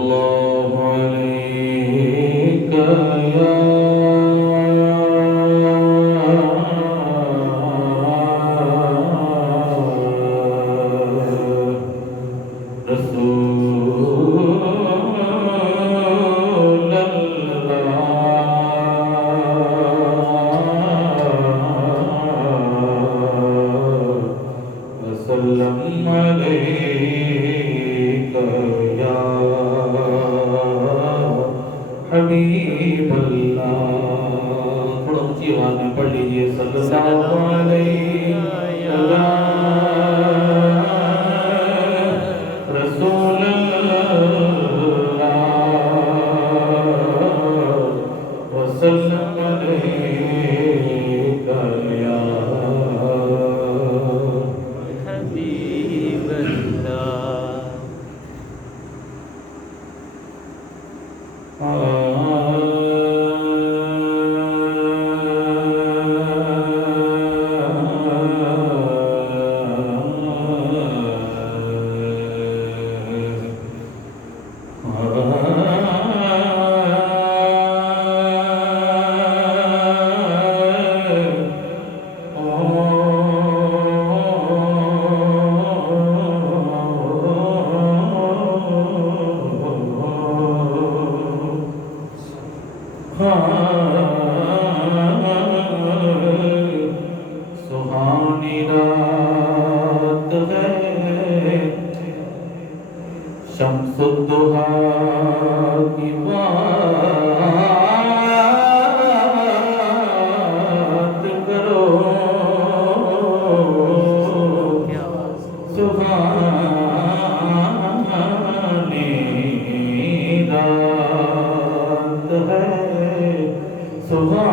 الله عليك يا رسول الله وسلم عليك يا حبیب اللہ. تھوڑا اونچی آواز میں پڑھ لیجئے صلی اللہ علیہ رسول اللہ وسلم علیک یا حبیب اللہ. سہانی رات ہے شمس الضحیٰ کی بات کرو. سہانی رات ہے سہانی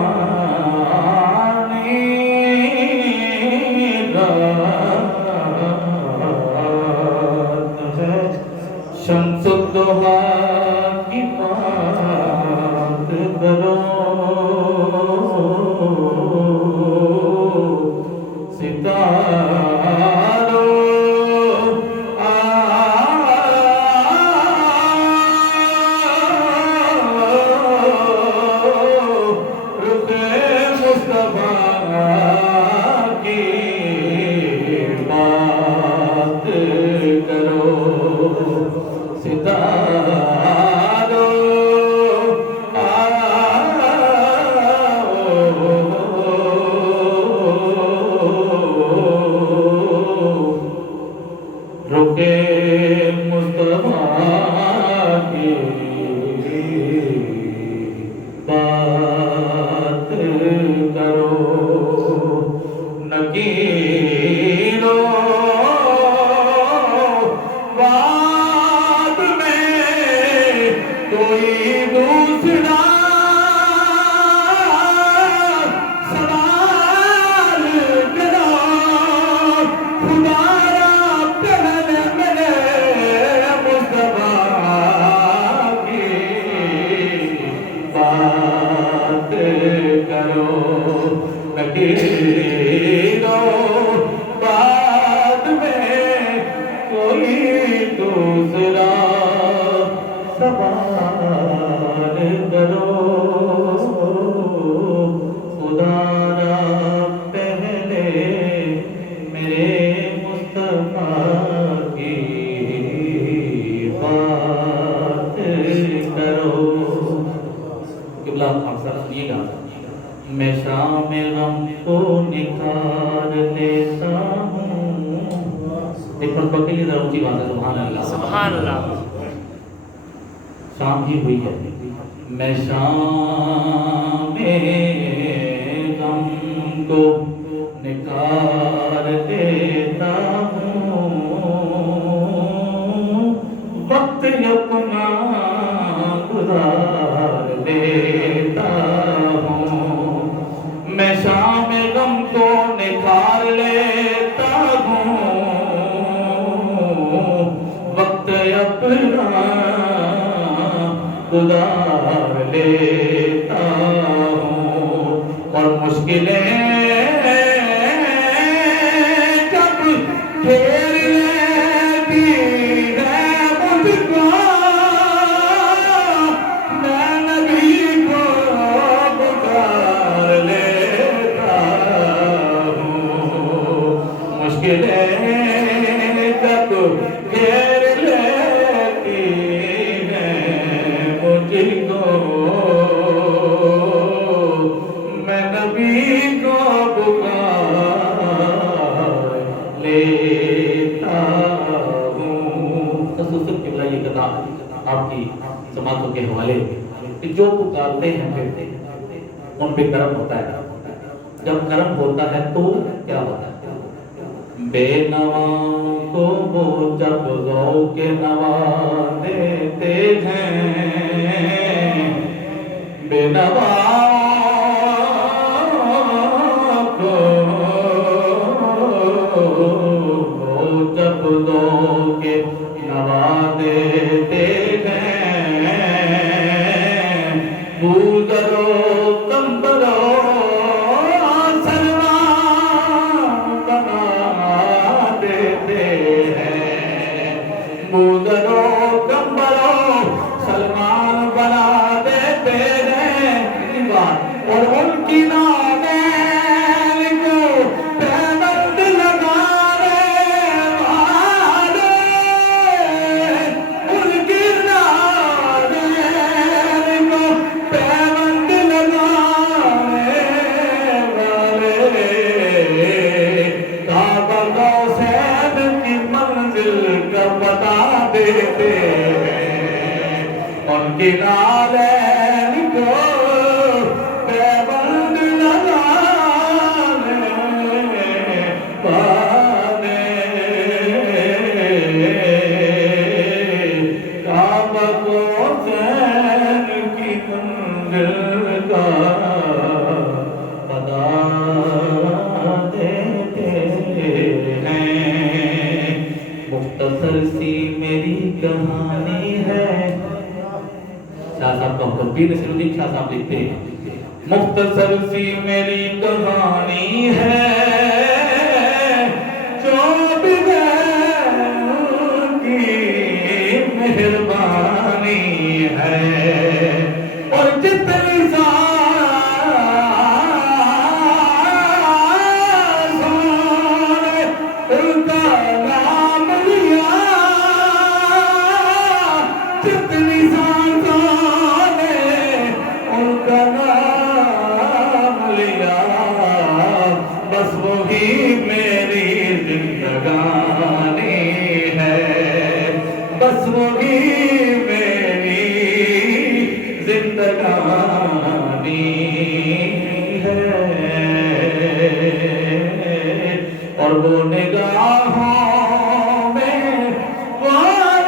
رات ہے شمس الضحیٰ کی بات کرو. ستاروں رخ مصطفیٰ کی بات کرو. ستاروں رخ مصطفیٰ کی بات کرو. نکیروں بعد میں کوئی دوسرا سوال کرو. خدا را پہلے میرے مصطفیٰ کی بات کرو. نکیروں بعد میں کوئی دوسرا سوال کرو. خدا را پہلے میرے مصطفیٰ کی بات کرو. قبلہ آپ سر سنیے گا. میں شام غم کو نکھار لیتا ہوں. ایک مرتبہ کے لیے ذرا اونچی بات ہے. سبحان اللہ سبحان اللہ. شام ہی ہوئی ہے. میں شام غم کو نکھار دیتا ہوں. وقت اپنا گزار دیتا ہوں. میں شام غم کو نکھار لیتا ہوں. وقت اپنا گزار لیتا ہوں. اور مشکلیں جب گھیر لیتی ہے مجھ کو آپ کی سماعتوں کے حوالے کہ جو پکارتے ہیں پھر ان پہ کرم ہوتا ہے. جب کرم ہوتا ہے تو کیا ہوتا ہے؟ بے نواؤں کو وہ جب ذوق نوا دیتے ہیں، بے نواؤں کو وہ جب ذوق نوا دیتے ہیں، بوزرو کمبرو سلمان بنا دیتے ہیں، اور ان کی نالین کو پیوند لگانے والے، ان کی نالین کو پیوند لگانے والے، کعبہ حسین کی منزل کا بتا دیتے ہیں، ان کی نالین کو پیوند لگانے والے، کعبہ حسین کی منزل کا بتا دیتے ہیں. مختصر سی میری کہانی ہے. شاہ صاحب کا حکم پیر نصیر الدین شاہ صاحب لکھتے ہیں، مختصر سی میری کہانی ہے، جو بھی کی مہربانی ہے، اور جتنی ان کا نام لیا، جتنی ان کا نام لیا، بس وہی میری زندگانی ہے، بس وہی میری زندگانی ہے. اور وہ نگاہوں میں، وہ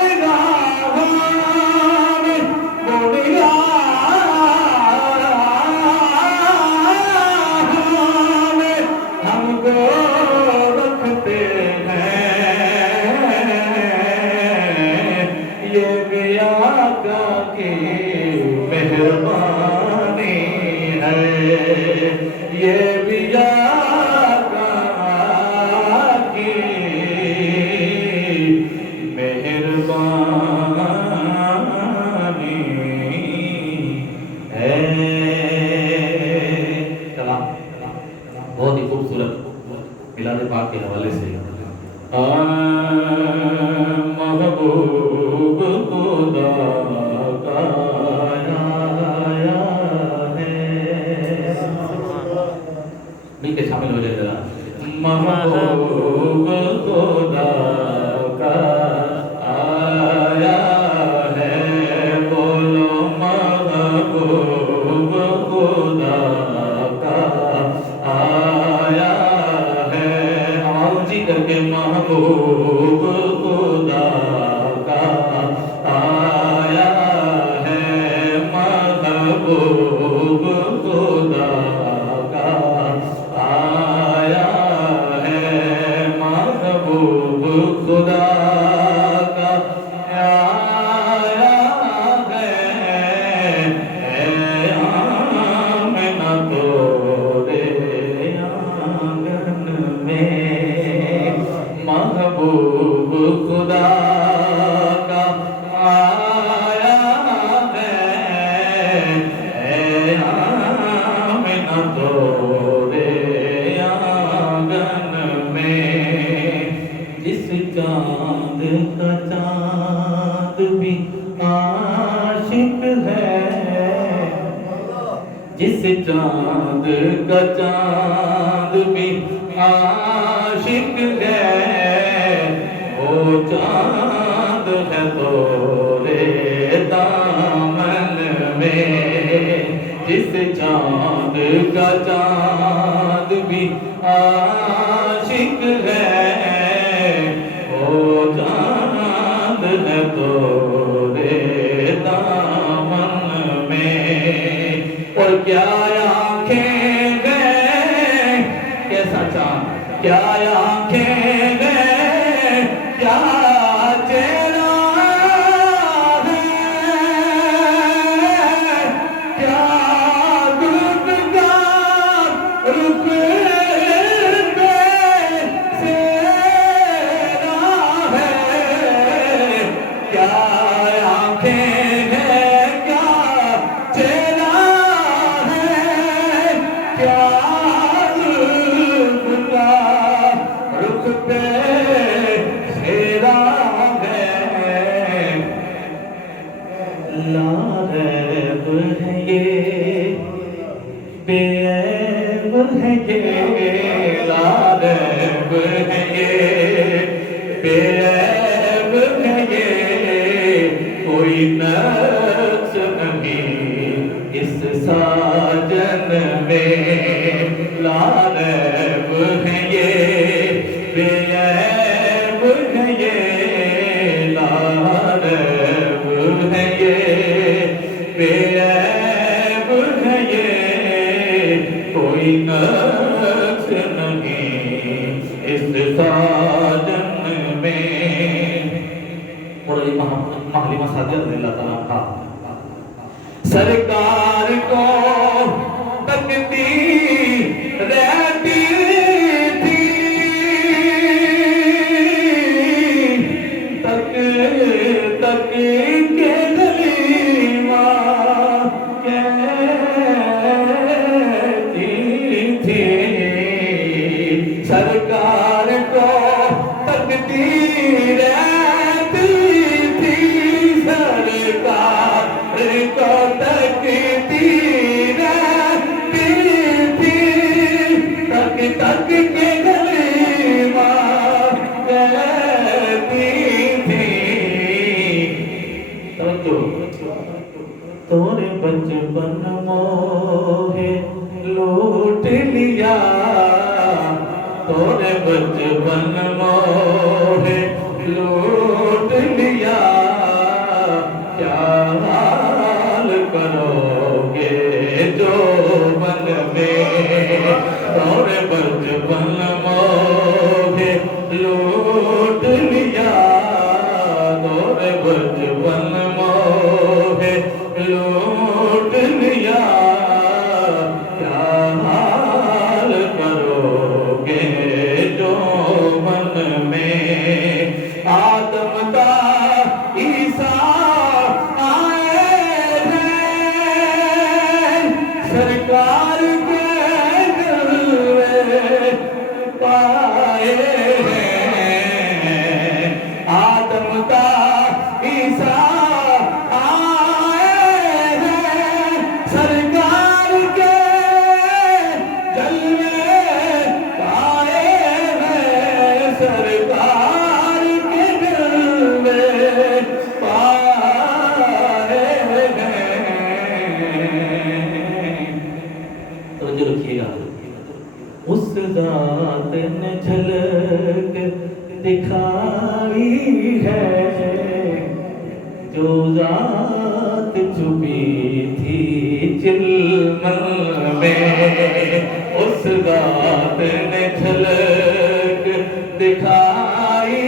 نگاہوں میں، وہ ہم کو رکھتے ہیں، یہ بھی آقا کی مہربانی ہے، یہ بھی آقا کی مہربانی ہے. بہت ہی خوبصورت میلاد پاک کے حوالے سے محبوب خدا کا آیا ہے. مل کے شامل ہو جائے ذرا. محبوب خدا کا آیا ہے، بولو محبوب خدا کا آیا ہے، آؤ جی کر کے محبوب خدا کا آیا ہے، محبوب خدا کا آیا ہے، محبوب خدا کا آیا ہے. اے آمنہ تورے آنگن میں، محبوب خدا کا آیا ہے. اے آمنہ تورے آنگن میں، جس چاند کا چاند بھی عاشق ہے، جس چاند کا چاند بھی عاشق ہے، وہ چاند ہے تورے جیسے چاند کا چاند بھی عاشق ہے، وہ چاند ہے تورے دامن میں، اور کیا آنکھیں گئے، کیسا چاند، کیا آنکھیں گئے، کیا چہرہ ہے، کیا گلزار رخ پہ سیرا ہے، کیا آنکھیں ہیں، کیا چہرہ ہے، کیا رخ پہ سیرا ہے، لا ریب ہے یہ، بے عیب ہے یہ، لا ریب ہے یہ، بے عیب ہے یہ، کوئی نقص نہیں اس ساجن میں، لا ریب ہے یہ، بے عیب ہے یہ، لا ریب ہے یہ، بے عیب ہے یہ، کوئی نقص نہیں اس ساجن میں۔ اور یہ محلیمہ سعدیہ رضی اللہ تعالیٰ عنہ سرکار کو تکتی رہتی تھی، تک تک کے حلیمہ کہتی تھی، سرکار کو تکتی رہتی تھی، سرکار کو تکتی رہتی تھی، تک تک کے حلیمہ کہتی تھی، تونے بچپن موہے لوٹ لیا، تونے بچپن موہے لوٹ لیا، کیا حال کرو گے جو من میں، تونے بچپن موہے لوٹ لیا، تونے بچپن موہے لوٹ لیا، کیا حال کرو گے جو من میں، آدم تا عیسیٰ آئے ہیں، سرکار کے جلوے پائے ہیں، آدم تا عیسیٰ آئے ہیں، سرکار کے جلوے پائے ہیں، سرکار کے جلوے پائے ہیں۔ توجہ رکھیے گا، اس ذات نے جھلک دکھائی ہے، جو ذات چھپی تھی چلمن میں، اس ذات نے جھلک دکھائی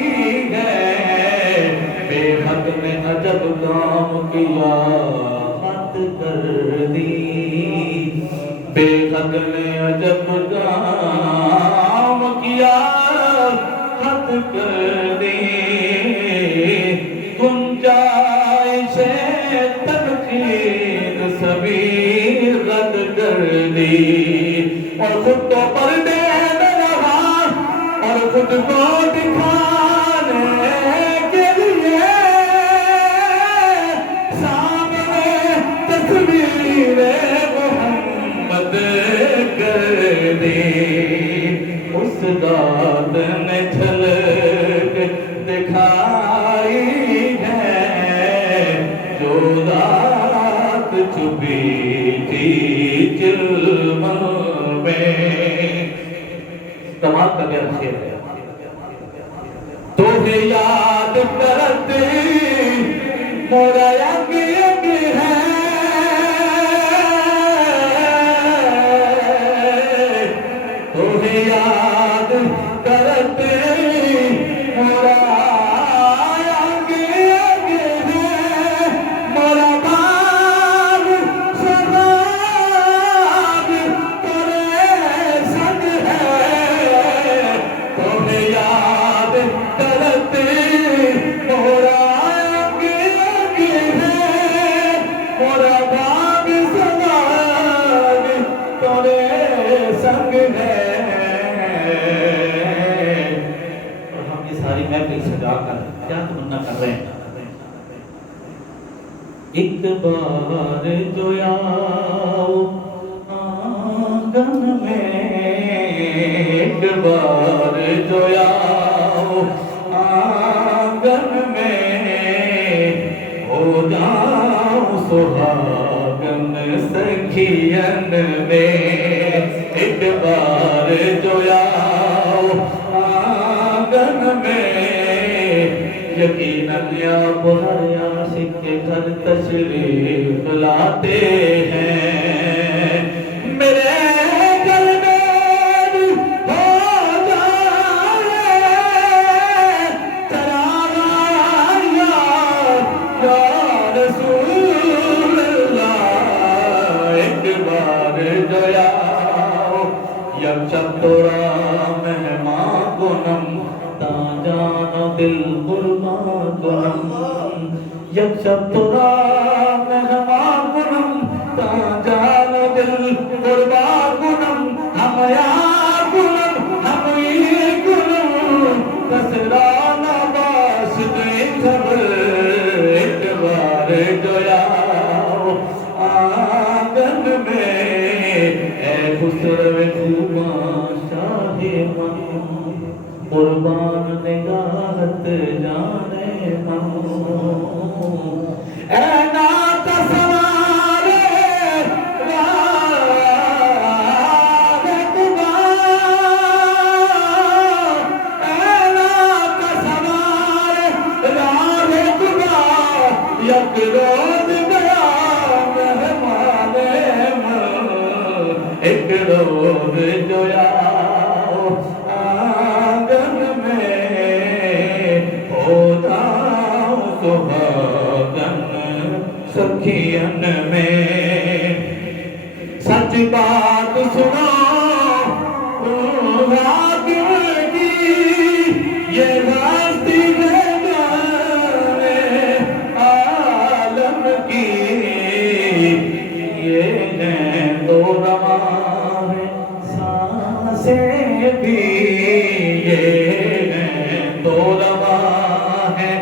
ہے، بے حد نے عجب کام کیا حد کر دی، بے حد نے عجب کام کیا حد کر دی، گنجائش تنقید سبھی رد کر دی، اور خود تو پردے میں رہا، اور خود کو دکھانے کے لیے سامنے تصویر محمد کر دی، اس ذات نے جھلک دکھائی ہے، جو ذات چھپی تھی چلمن میں. کمال کا گیا شیر ہے. تجھے یاد کرتے مورا ینگ ینگ ہے, تجھے یاد کرتے مورا ینگ ینگ ہے, مورا باغ سباگ تیرے سنگ ہے, تجھے یاد کرتے مورا ینگ ینگ ہے, مورا باغ سباگ تیرے سنگ ہے. اور ہم یہ ساری محفل سجا کر کیا تمنا کر رہے ہیں؟ ایک بار جو آؤ آنگن میں, ایک بار جو آؤ آنگن میں, ہو جاؤ سہاگن سکھین میں. ایک بار جو آؤ آنگن میں, یقیناً آپ ہر عاشق کے گھر تشریف لاتے ہیں. میرے گھر میں ہو جائے چراغاں یا رسول اللہ. ایک بار جو آؤ یک شب تورا مہمان کنم تا جان دل قربان کنم. یک شب تورا مہمان کنم تا جان دل قربان کنم. ہم یار کنم ہم ای کنم تسرانہ باش دیں خبر. ایک بار جو آؤ آنگن میں, اے خسرو خوباں شاہ من, قربان نگاہت جانے من. اے نات سوارے راہ قبا, اے نات سوارے راہ قبا, یک روز گیا مہمان من. ایک روز جو آؤ آنگن میں, ہو جاؤ سہاگن سکھین میں. سچ بات سنو حاکم کی, یہ ہستی ہے جانے عالم کی. یہ ہے تو رواں ہے سانسیں بھی, یہ ہے تو رواں ہے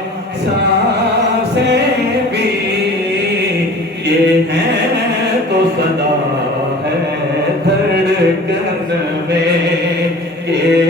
سانسیں بھی, یہ ہے تو صدا ہے دھڑکن میں, یہ